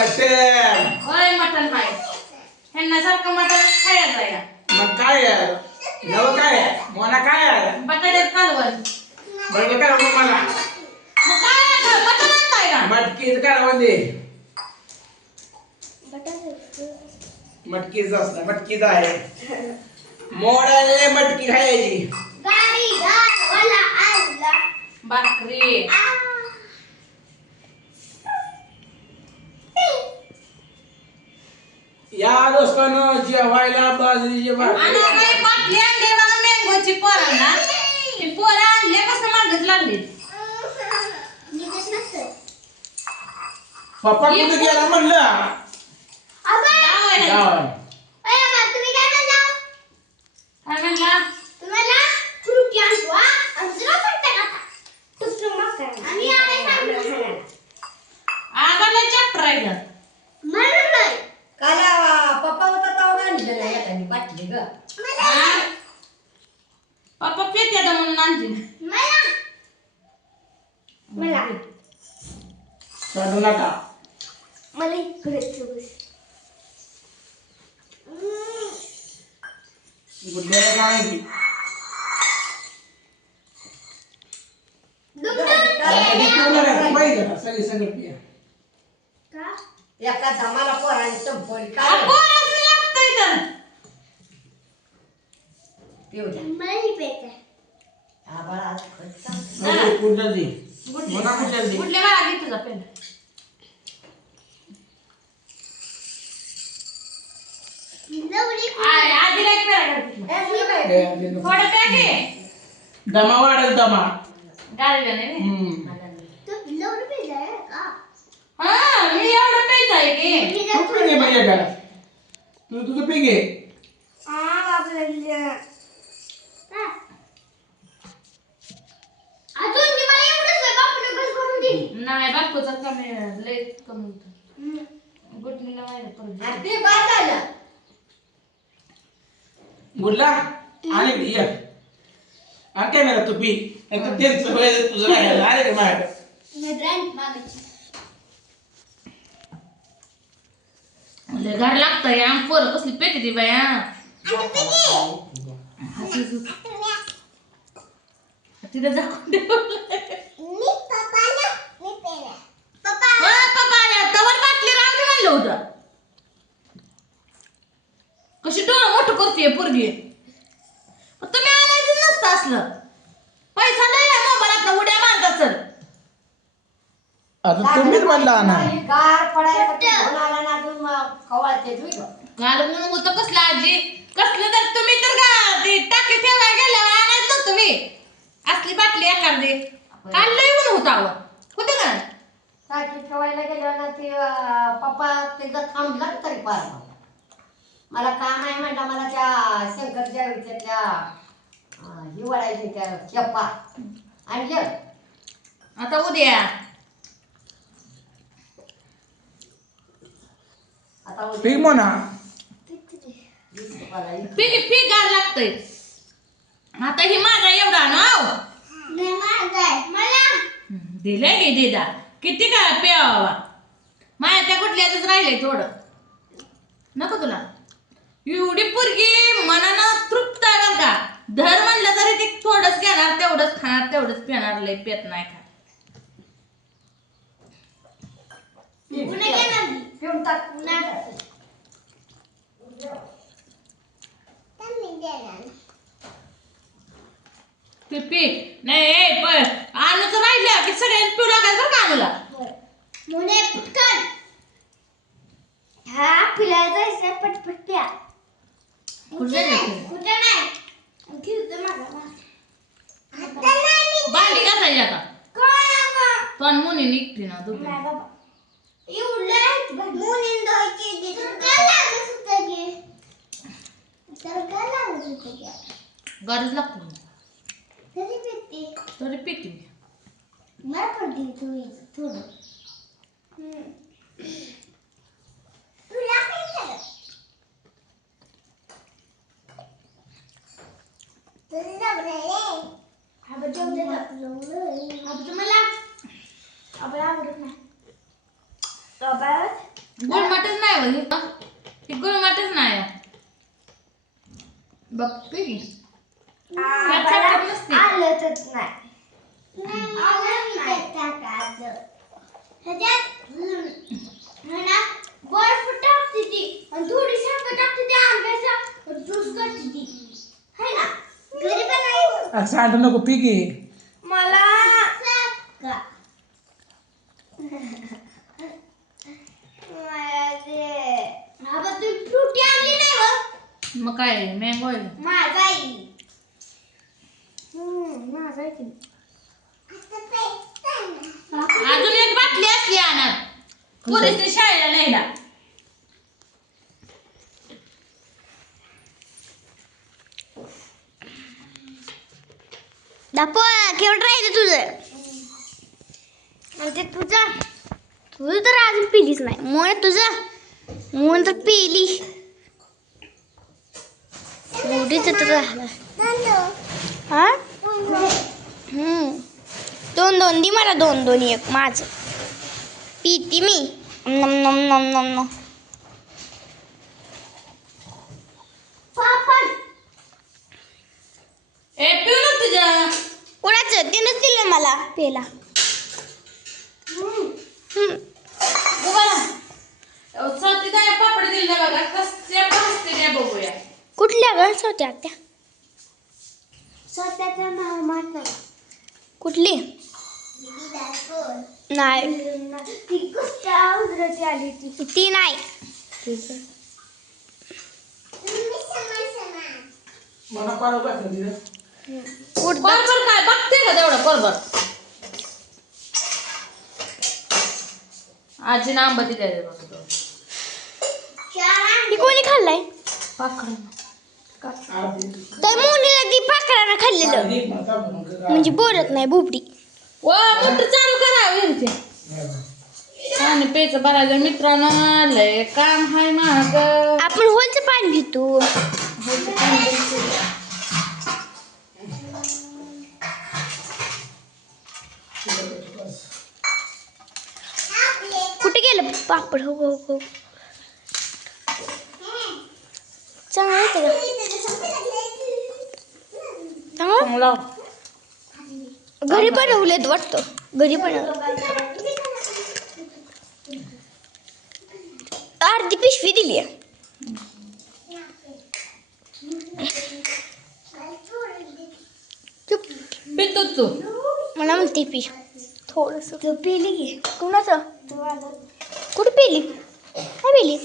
मटण होय मटण हाय ह्यांना सारखं मटण खायला जाया मग काय आहे? नवं काय आहे? मोना काय आहे? बटाट्यात कालवण बरं काय मग मला मग काय आहे? मटण आणताय का मटकीचं कालवण दे. मटकीचं असतं मटकीचं आहे. मोडाले मटकी खायची. भाकरी या दोस्तांनो जेवायला बाजरीची भाकरी. आणि काही बाटली आणली बघा मँगोची पोरांना ती पोरं आणल्यापासून मागच लागली पप्पा कुठे गेला म्हणलं गावाला. काय म्हणला आम्हाला चॅप्टर आहे का पप्पा होता तेव्हा आणलं नाही एखादी बाटली ग पप्पा पेत्या दा म्हणून आणली काढू नका. गुड्ड्याला काय की? कधी पिवणार आहे? पाहिजे का? सगळी संगत पिया. एका जमाला पोरांनी संपवली आ, काय पोरांना लागतंय तर पिऊ द्या आबाळा आज खर्च चांगला. कुठं दे? मोना कुठं दे? कुठल्या बाळा घे तुझा पेन आधीला एक पेरा घाल थोडं पॅक आहे दमा वाढेल दमा. गाडीला नाही हम्म. हा मी एवढं पेच आहे की तू पिके पाहिजे का? तू तुझं पिके. नाही बापूचा कमी लय कमी होतं गुटणीला माहिती पडत आणि ते बाद झालं गुडला आणि ये. आणि काय म्हणा तू पी. नाही तर तेच सवय तुझं राहिलं. अरे रे माझ्याकडे. लय गाड लागतंय आम पोरं कसली पेटी ती बाया तिथं जाऊन पप्पा आल्या तवर बाटली राहू म्हणलं होतं कशी डोळं मोठं करते पोरगी तुम्ही आणायचं नसतं असलं पैसा नाही मोबाईलात उड्या मारत असेल आता तुम्हीच म्हणला ना. गार पडायला ना अजून खवळते तुम्ही काल ऊन होतं कसलं आजी कसलं तर तुम्ही तर का ते टाकी ठेवायला गेल्यावर आणायचं नव्हतं तुम्ही असली बाटली एखादी काल लय ऊन होतं अहो होतं का टाकी ठेवायला गेल्यावर ना ते पप्पा तिथं थांबला तरी पार मला काम आहे म्हणता मला त्या शंकरच्या विचारल्या ही वडायची त्या चप्पा आणि आता उद्या आता पी म्हणा. पी गार लागतंय आता ही माझा एवढा ना दिलंय की दिदा किती काय प्यावा माया त्या कुठल्याच राहिलंय थोडं नको तुला एवढी पोरगी मनानं तृप्त आहे बरं का धर म्हणलं तरी ती थोडंच घेणार तेवढंच खाणार तेवढंच पिणार लय पेत नाही खात पिऊन टाक पी नाही पण आणूच राहिलं की सगळ्यांनी पिऊ लागायचं बरं का आणूला भांडी घासायची आता पण मुनी निघते ना तू गरज लागते तरी पिते थोडं गुळमटच नाही बघ हे गुळमटच नाही बघ की त्यात साखर नसते. आलंच नाही बर्फ टाकते ती आणि थोडी साखर टाकते ती आंब्याचा ज्यूस करते ती है ना घरी बनवायचं सांड नको पी घे. मला बाबा तुम्ही फ्रुटी आणली नाही हो मग काय मँगो आहे माझा आई माझा आई अजून एक बाटली असली आणत पुरीच्या शाळेला न्यायला. दापो केवढं राहिलं तुझं म्हणजे तुझं तर अजून पिलीच नाही म्हणून तर पिली एवढीच तर झालं हा दोन दे मला दोन एक माझं पिती मी नम नम नम नम नम ए पिऊ ना तुझ्या कोणाचं तिनंच दिलं मला पेला स्वाती काय पापड दिले बघा कसल्या भाजते त्या बघूया. कुठल्या ग स्वतः त्या स्वतःचा नाव माता कुठली नाही ती नाही मला पाडू टाकलं तिथं. बरोबर काय बघते का तेवढं बरोबर आजी आंबा दिल्या ही कोणी खाल्लाय पाखड तर मुलीला ती पाखरानं खाल्लेलं म्हणजे बोलत नाही बुबडी व मोटर चालू करा विहिरीचे पाणी प्यायचं बघायचं मित्रांनो लय काम हाय महाग आपण होलचं पाणी पितो कुठे गेलं पापड हो हो हो चांगलं येतं का चांगलं चांगला घरी बनवलेत वाटतं घरी बनव अर्धी पिशवी दिली आहे चुप पितो तू मला म्हणते पी थोडस तू पिली की कुणाचं कुठे पिली काय पिली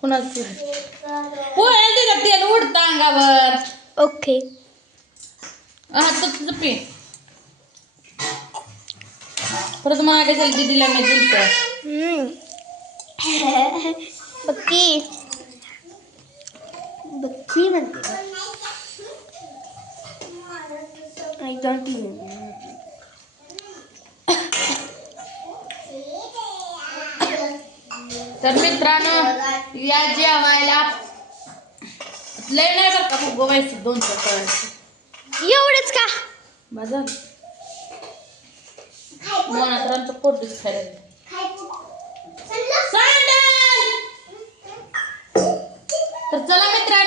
कुणाच पोळ्या दिलं तेल उडतं अंगावर ओके हा तुझं पी परत मला काय झालं दीदीला मी दिलतं बक्की बक्की म्हणते I don't know. तर मित्रांनो या जेवायला लय नाही बरं का फुगो व्हायचं 200 करायचं एवढंच का बघा मनात आमचं पोटच खायला लागलं. सँडल! तर चला मित्रांनो